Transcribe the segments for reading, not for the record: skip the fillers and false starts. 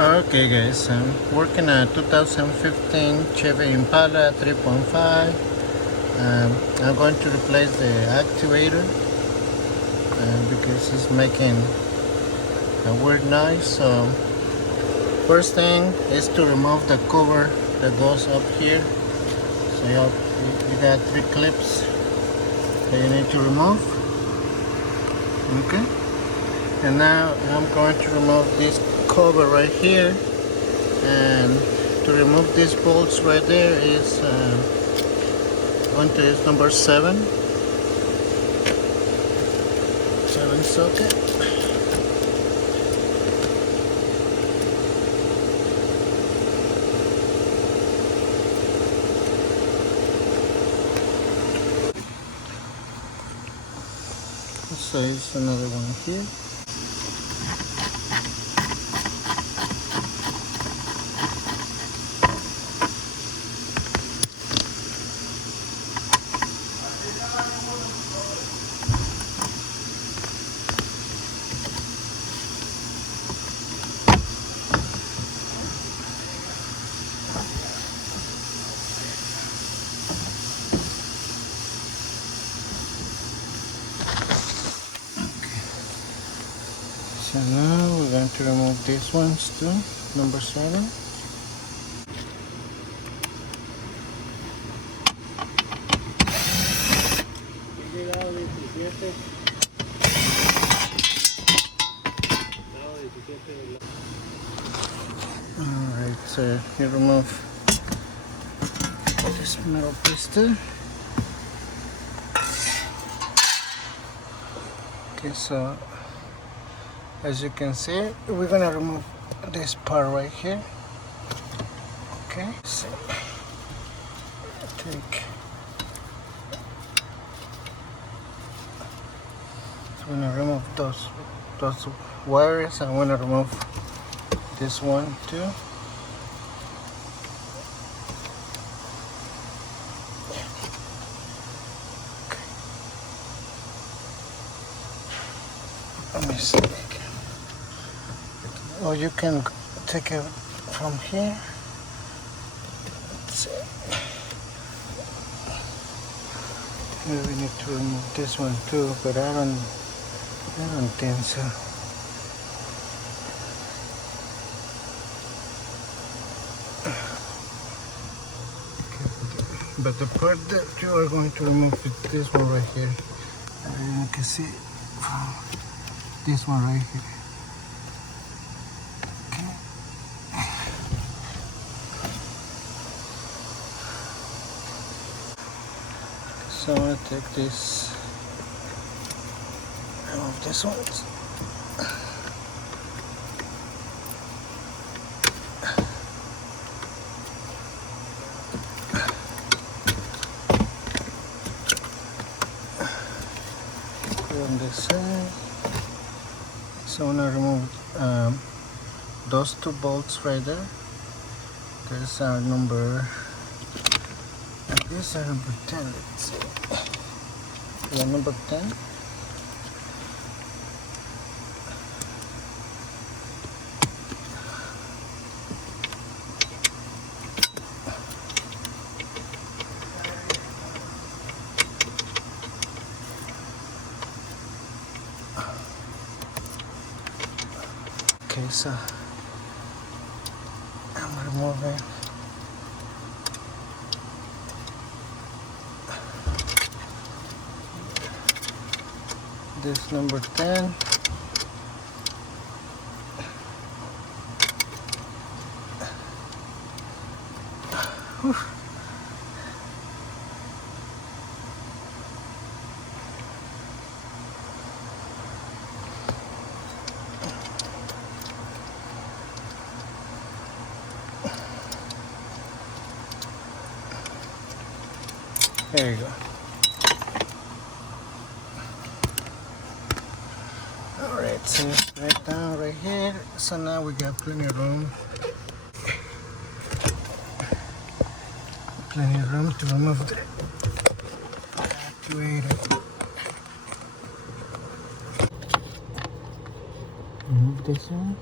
Okay guys, I'm working a 2015 Chevy Impala 3.5. I'm going to replace the actuator because it's making a weird noise. So first thing is to remove the cover that goes up here. So you got 3 clips that you need to remove. Okay, and now I'm going to remove this cover right here, and to remove these bolts right there is going to use number 7 socket. So it's another one here. So now we're going to remove these ones too, number 7. Alright, so you remove this metal pistol. Okay, so as you can see, we're gonna remove this part right here. Okay, so I'm gonna remove those wires. I'm gonna remove this one too. Let me see. Or you can take it from here. Let's see. Maybe we need to remove this one too, but I don't think so. Okay, but the part that you are going to remove is this one right here. And you can see this one right here. Okay. So I'm gonna take this, remove this one. On this side. So I'm gonna remove those 2 bolts right there. These are number 10. Let's see. Yeah, number 10. Okay, so I'm removing this number 10. Whew. There you go. Alright, so right down right here. So now we got plenty of room. Plenty of room to remove the actuator. Remove this one.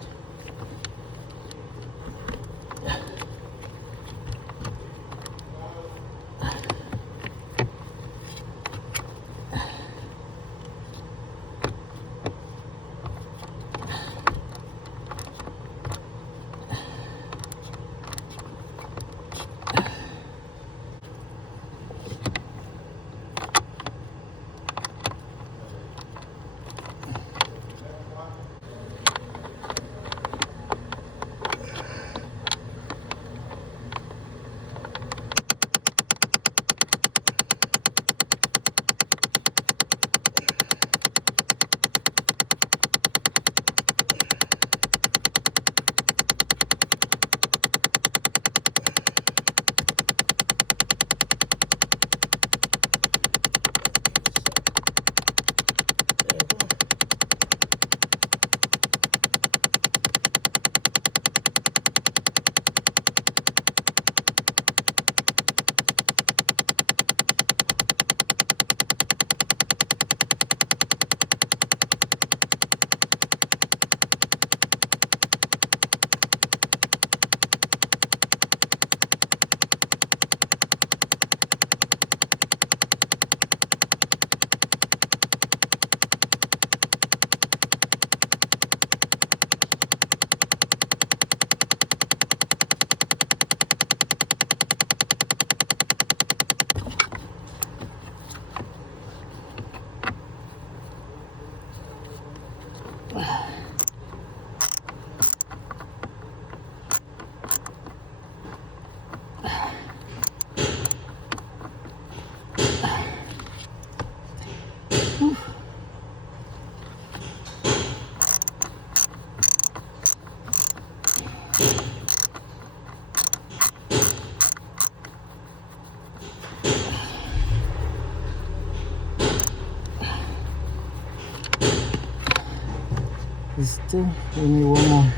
It's two. We need one more.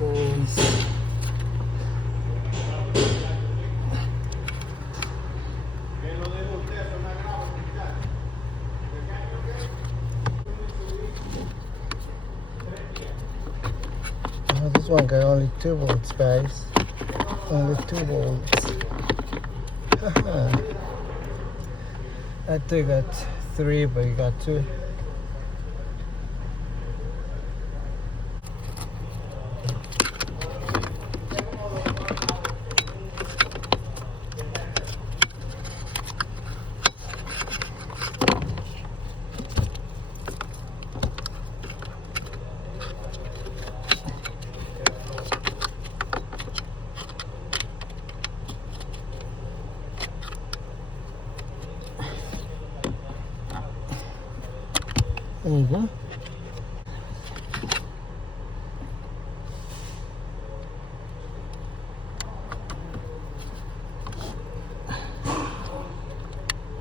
Nice. Oh, this one got only 2 volts, guys. Only 2 volts. I think you got 3, but you got 2. There you go.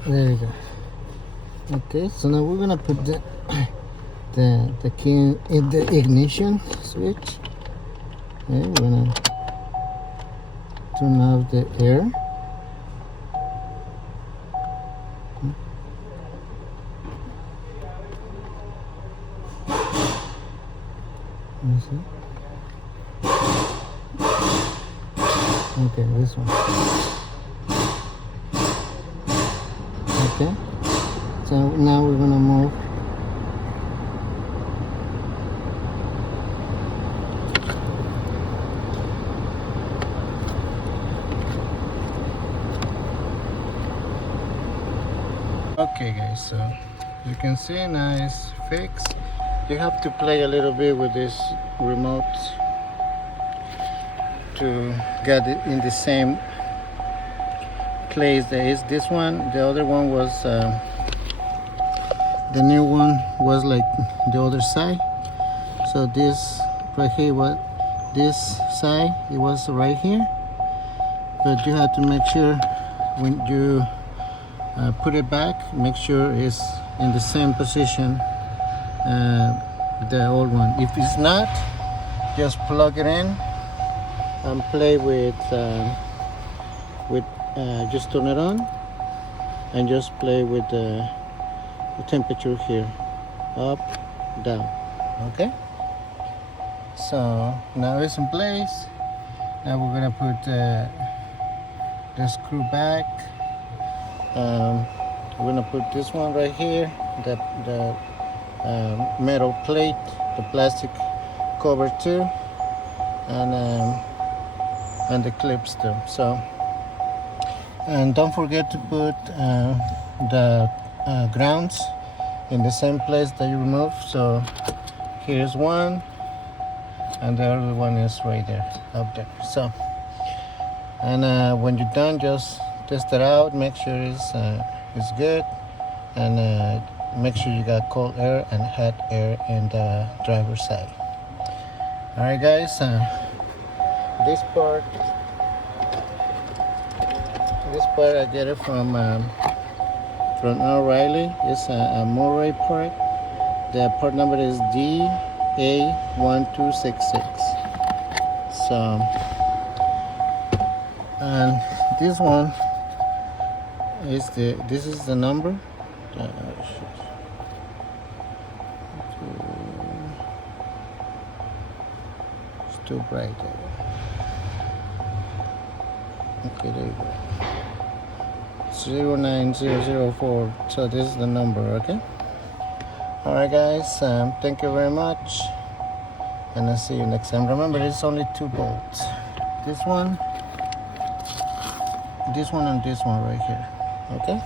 There you go. Okay, so now we're gonna put the key in the ignition switch. Okay, we're gonna turn off the air. Okay, this one. Okay, so now we're gonna move. Okay guys, so you can see now it's fixed. You have to play a little bit with this remote to get it in the same place. There is this one. The other one was the new one was like the other side. So this right here, what this side, it was right here. But you have to make sure when you put it back, make sure it's in the same position the old one. If it's not, just plug it in and play with just turn it on and just play with the temperature here, up, down. Okay, so now it's in place. Now we're gonna put the screw back. We're gonna put this one right here, the metal plate, the plastic cover too, and the clips too. So, and don't forget to put the grounds in the same place that you removed. So here's one, and the other one is right there, up there. So, and when you're done, just test it out, make sure it's good, and make sure you got cold air and hot air in the driver's side. All right guys, this part I get it from O'Reilly. It's a Murray part. The part number is DA1266. So, and this one is this is the number. It's too bright there. Okay, there you go. 09004. So this is the number. Okay. All right guys, thank you very much, and I'll see you next time. Remember, it's only 2 bolts. This one, and this one right here. Okay,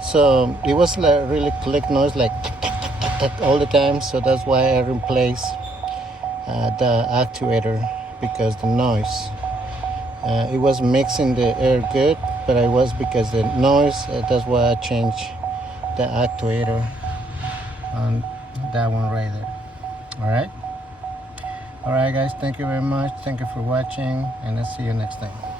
so it was like really click noise, like all the time. So that's why I replaced the actuator, because the noise, it was mixing the air good, but it was because the noise. That's why I changed the actuator on that one right there. All right guys, thank you very much. Thank you for watching, and I'll see you next time.